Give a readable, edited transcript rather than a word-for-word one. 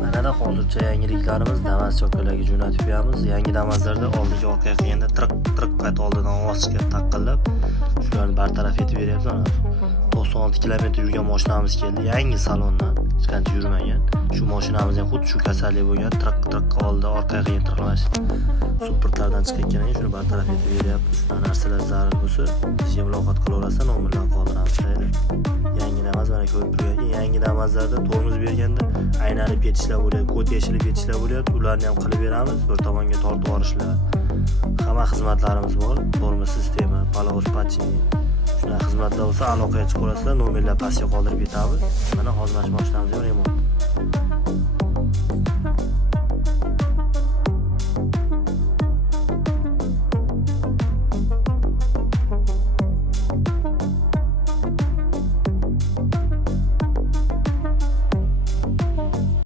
Manada hozircha yangiliklarimiz Damas cho'kkalariga jo'natib beramiz. Yangi Damaslarda oldiga orqaga qilganda triq qayta oldidan ovoz chiqib taqillab, shularni bartaraf etib beryapti. Mana 96 kilometr yurgan mashinamiz keldi. Yangi salondan hech qancha yurmagan. Shu mashinamiz ham xuddi shu kasallik bo'lgan. Triq oldi, orqaga qilgan triqlash. Supportlardan chiqayotgan ekan, shuni bartaraf etib beryapmiz. Narsalar zarur bo'lsa, sizga muloqot qilaverasizlar, nomerlarni qoldiramiz deydi. Yangi Damas mana ko'rib turgan. Yangi Damaslarda tormoz berganda aylanib ketishlar bo'ladi, kod yashilib ketishlar bo'ladi. Ularni ham qilib beramiz. Bir tomonga tortib olishlar. Hamma xizmatlarimiz bor. Tormoz sistemi, palovos patching. Shunaqa xizmatlar bo'lsa aloqaga chiqaverasizlar, nomerlar pastga qoldirib ketamiz. Mana hozir mashinamizni remont